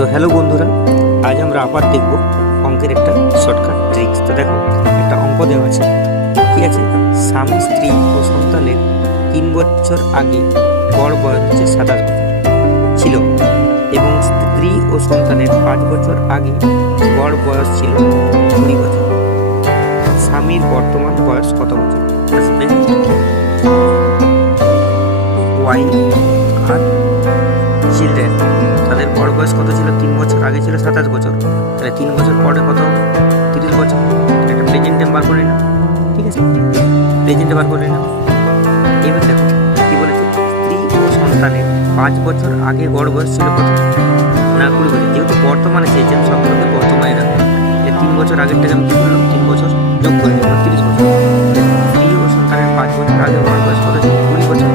তো হ্যালো বন্ধুরা, আজ আমরা আবার দেখব অঙ্কের একটা শর্টকাট ট্রিক্স। তো দেখো, একটা অঙ্ক দেওয়া আছে, কি আছে, স্বামী স্ত্রী ও সন্তানের 3 বছর আগে গড় বয়স হচ্ছে 27 বছর ছিল এবং স্ত্রী ও সন্তানের 5 বছর আগে গড় বয়স ছিল 20 বছর। স্বামীর বর্তমান বয়স কত বছর? হাজবেন্ড, ওয়াইফ আর চিলড্রেন, তাদের গড় বয়স কত ছিল? 3 বছর আগে ছিল 27 বছর, তাহলে 3 বছর পরে কত? 30 বছর। একটা প্রেজেন্ট টাইম বার করে নাও, ঠিক আছে, প্রেজেন্টে বার করে নাও। এবার দেখো কি বলেছে, স্ত্রী ও সন্তানের 5 বছর আগে গড় বয়স ছিল কত? না 20 বছর। যেহেতু বর্তমানে চেয়েছেন, সবগুলোকে বর্তমানে রাখো। 3 বছর আগেরটাকে আমি কি করলাম, 3 বছর যোগ করে দিলাম, 30 বছর। স্ত্রী ও সন্তানের 5 বছর আগে গড় বয়স কত ছিল? 20 বছর।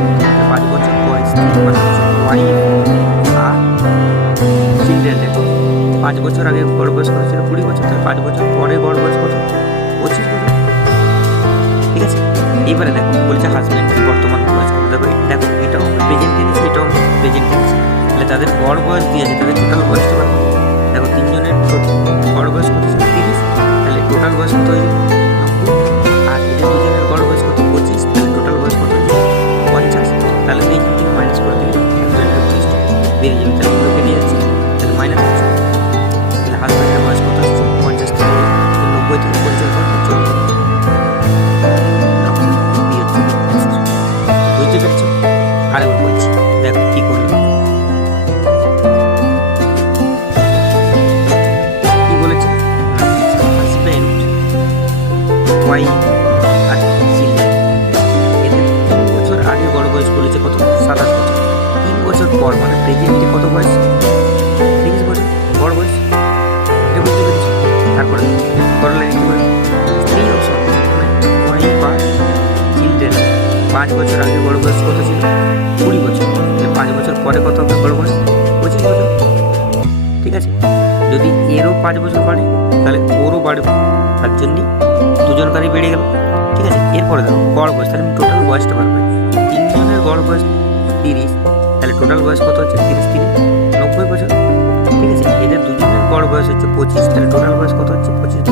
5 বছর পরে স্ত্রী মানে ওয়াইফ আর চিলড্রেনের 5 বছর আগে গড় বয়স কত ছিল? 20 বছর। তাহলে 5 বছর পরে গড় বয়স কত? 25 বছর, ঠিক আছে। এইবারে দেখো বলছে হাজব্যান্ড বর্তমান বয়স কত। দেখো এটাও প্রেজেন্ট টেন্স, এটাও প্রেজেন্ট টেন্স, তাহলে তাদের গড় বয়স দিয়েছে, তাদের টোটাল বয়সটা বার করো। দেখো তিনজনের গড় বয়স কত ছিল? 30, তাহলে টোটাল বয়স কত হয়ে যাবে? 90। আর এদের দুজনের গড় বয়স কত? 25, তাহলে টোটাল বয়স কত হয়ে যাবে? 50। তাহলে এইখান থেকে মাইনাস করে দিলে হাজব্যান্ডের বয়সটা বেরিয়ে যাবে, তাহলে পুরো বেরিয়ে যাচ্ছে, তাহলে মাইনাস হচ্ছে। তাহলে হাজব্যান্ডের বয়স কত হচ্ছে? 50 থেকে 90 থেকে 50 পর 40। বুঝতে পেরেছো? আরেকবার বলছি, দেখো কি করলে। কি বলেছে? হাজব্যান্ড, ওয়াইফ আর চিলড্রেন, এদের 3 বছর আগে গড় বয়স বলেছে কত? 27 বছর। 3 বছর পর মানে প্রেজেন্টে কত বয়স? 30 বছর গড় বয়স। এটা বুঝতে পেরেছো? তারপরে পরের লাইনে কি বলেছে? স্ত্রী ও সন্তান মানে ওয়াইফ আর চিলড্রেন 5 বছর আগে গড় বয়স কত ছিল? 20 বছর। 5 বছর পরে কত হবে গড় বয়স? 25 বছর, ঠিক আছে। যদি এরও 5 বছর বাড়ে তাহলে ওরও বাড়বে, তার জন্যই দুজনকারই বেড়ে গেল, ঠিক আছে। এরপরে দেখো গড় বয়স, তাহলে আমি টোটাল বয়সটা বাড়বে। তিনজনের গড় বয়স 30, তাহলে টোটাল বয়স কত হচ্ছে? 30 30 90 বছর, ঠিক আছে। এদের দুজনের গড় বয়স হচ্ছে 25, তাহলে টোটাল বয়স কত হচ্ছে? 25